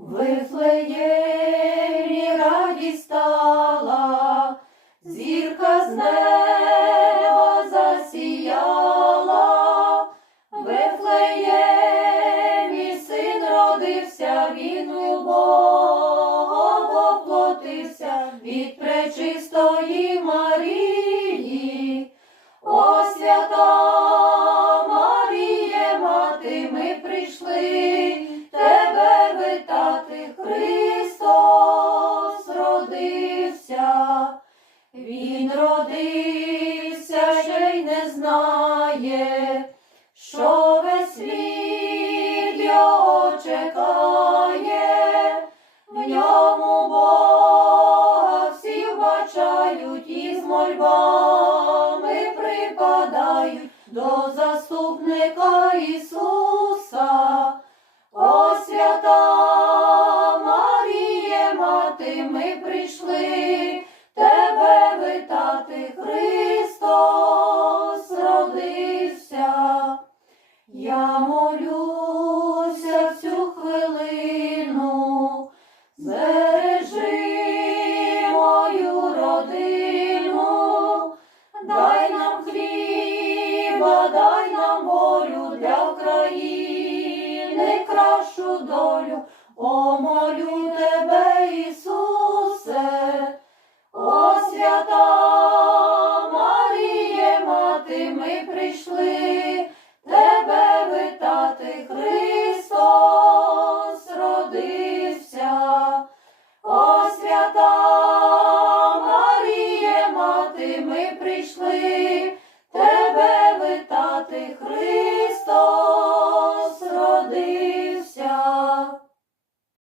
Вифлеємі радість стала, зірка з неба засіяла, Вифлеємі син родився, він у Бога воплотився від пречистої мати. Отця, Він родився, ще й не знає, що весь світ його чекає, в ньому Бога всі вбачають і з мольбами припадають до заступника Ісуса. молюся всю хвилину, бережи мою родину, дай нам хліба, дай нам волю для України, кращу долю, О, молю тебе, Ісусе, о свята Марія мати, ми прийшли. Świętych Rodzin.